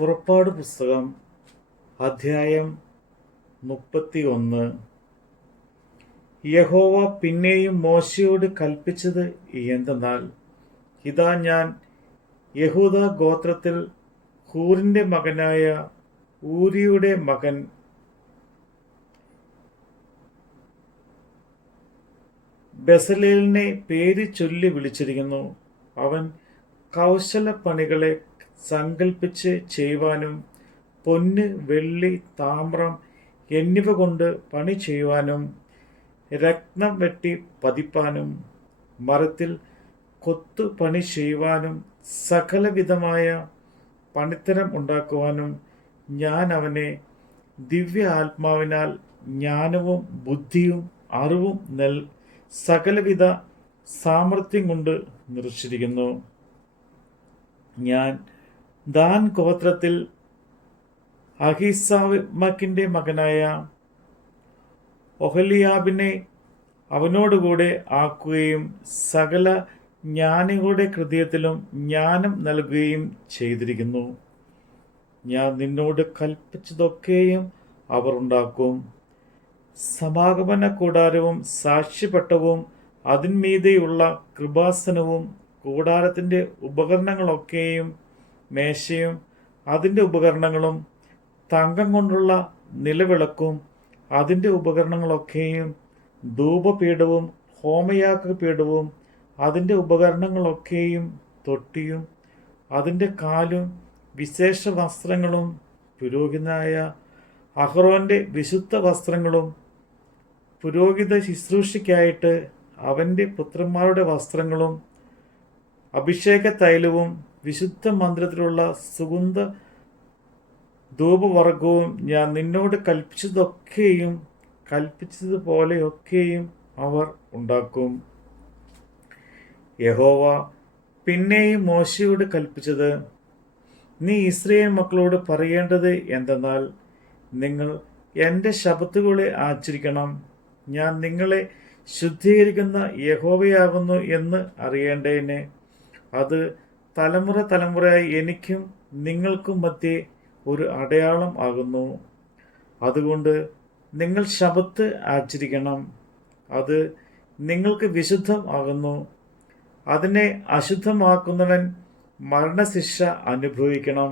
പുറപ്പാട് പുസ്തകം അധ്യായം 31. യഹോവ പിന്നെയും മോശയോട് കൽപ്പിച്ചത് എന്തെന്നാൽ, ഇതാ ഞാൻ യഹൂദാ ഗോത്രത്തിൽ ഹൂറിന്റെ മകനായ ഊരിയുടെ മകൻ ബെസലേലിനെ പേര് ചൊല്ലി വിളിച്ചിരിക്കുന്നു. അവൻ കൗശലപ്പണികളെ സങ്കൽപ്പിച്ച് ചെയ്യുവാനും പൊന്ന്, വെള്ളി, താമ്രം എന്നിവ കൊണ്ട് പണി ചെയ്യുവാനും രത്നം വെട്ടി പതിപ്പാനും മരത്തിൽ കൊത്തു പണി ചെയ്യുവാനും സകലവിധമായ പണിത്തരം ഉണ്ടാക്കുവാനും ഞാൻ അവനെ ദിവ്യ ആത്മാവിനാൽ ജ്ഞാനവും ബുദ്ധിയും അറിവും സകലവിധ സാമർഥ്യം കൊണ്ട് നിറച്ചിരിക്കുന്നു. ഞാൻ ദാൻ ഗോത്രത്തിൽ അഹിസാമക്കിന്റെ മകനായ ഒഹലിയാബിനെ അവനോടുകൂടെ ആക്കുകയും സകല ജ്ഞാനികളുടെ ഹൃദയത്തിലും ജ്ഞാനം നൽകുകയും ചെയ്തിരിക്കുന്നു. ഞാൻ നിന്നോട് കൽപ്പിച്ചതൊക്കെയും അവർ ഉണ്ടാക്കും. സമാഗമന കൂടാരവും സാക്ഷ്യപട്ടവും അതിന്മീതെയുള്ള കൃപാസനവും കൂടാരത്തിന്റെ ഉപകരണങ്ങളൊക്കെയും മേശയും അതിൻ്റെ ഉപകരണങ്ങളും തങ്കം കൊണ്ടുള്ള നിലവിളക്കും അതിൻ്റെ ഉപകരണങ്ങളൊക്കെയും ധൂപപീഠവും ഹോമയാഗപീഠവും അതിൻ്റെ ഉപകരണങ്ങളൊക്കെയും തൊട്ടിയും അതിൻ്റെ കാലും വിശേഷ വസ്ത്രങ്ങളും പുരോഹിതനായ അഹ്റോന്റെ വിശുദ്ധ വസ്ത്രങ്ങളും പുരോഹിത ശുശ്രൂഷയ്ക്കായിട്ട് അവൻ്റെ പുത്രന്മാരുടെ വസ്ത്രങ്ങളും അഭിഷേക തൈലവും വിശുദ്ധ മന്ദിരത്തിലുള്ള സുഗന്ധ ധൂപവർഗവും ഞാൻ നിന്നോട് കൽപ്പിച്ചതുപോലെയൊക്കെയും അവർ ഉണ്ടാക്കും. യഹോവ പിന്നെയും മോശയോട് കൽപ്പിച്ചത്, നീ ഇസ്രായേൽ മക്കളോട് പറയേണ്ടത് എന്തെന്നാൽ, നിങ്ങൾ എൻ്റെ ശബ്ബത്തുകളെ ആചരിക്കണം. ഞാൻ നിങ്ങളെ ശുദ്ധീകരിക്കുന്ന യഹോവയാകുന്നു എന്ന് അറിയേണ്ടതിന് അത് തലമുറ തലമുറയായി എനിക്കും നിങ്ങൾക്കും മധ്യേ ഒരു അടയാളം ആകുന്നു. അതുകൊണ്ട് നിങ്ങൾ ശബ്ബത്ത് ആചരിക്കണം. അത് നിങ്ങൾക്ക് വിശുദ്ധം ആകുന്നു. അതിനെ അശുദ്ധമാക്കുന്നവൻ മരണശിക്ഷ അനുഭവിക്കണം.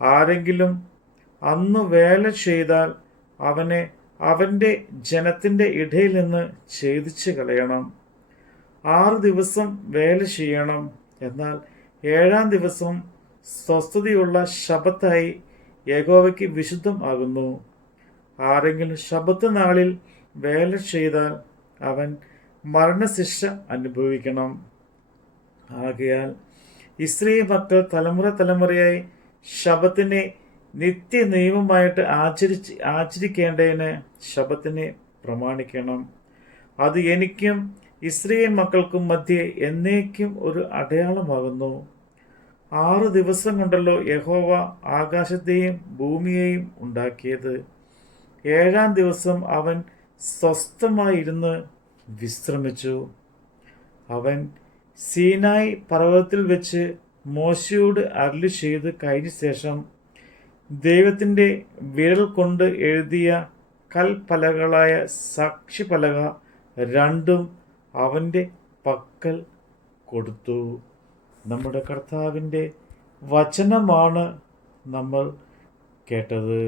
ആരെങ്കിലും അന്ന് വേല ചെയ്താൽ അവനെ അവൻ്റെ ജനത്തിൻ്റെ ഇടയിൽ നിന്ന് ഛേദിച്ച് കളയണം. 6 ദിവസം വേല ചെയ്യണം. എന്നാൽ 7-ാം ദിവസം സ്വസ്ഥതയുള്ള ശബ്ബത്തായി യഹോവയ്ക്ക് വിശുദ്ധം ആകുന്നു. ആരെങ്കിലും ശബ്ബത്ത് നാളിൽ വേല ചെയ്താൽ അവൻ മരണശിക്ഷ അനുഭവിക്കണം. ആകയാൽ ഇസ്രായേൽ മക്കൾ തലമുറ തലമുറയായി ശബ്ബത്തിനെ നിത്യ നിയമമായിട്ട് ആചരിക്കേണ്ടതിന് ശബ്ബത്തിനെ പ്രമാണിക്കണം. അത് എനിക്കും ഇസ്രായേൽ മക്കൾക്കും മധ്യേ എന്നേക്കും ഒരു അടയാളമാകുന്നു. 6 ദിവസം കൊണ്ടല്ലോ യഹോവ ആകാശത്തെയും ഭൂമിയെയും ഉണ്ടാക്കിയത്. 7-ാം ദിവസം അവൻ സ്വസ്ഥമായിരുന്ന് വിശ്രമിച്ചു. അവൻ സീനായി പർവ്വതത്തിൽ വെച്ച് മോശയോട് അരുളി ചെയ്ത് കഴിഞ്ഞ ശേഷം ദൈവത്തിൻ്റെ വിരൽ കൊണ്ട് എഴുതിയ കൽപ്പലകളായ സാക്ഷ്യപലക 2 അവൻ്റെ പക്കൽ കൊടുത്തു. നമ്മുടെ കർത്താവിൻ്റെ വചനമാണ് നമ്മൾ കേട്ടത്.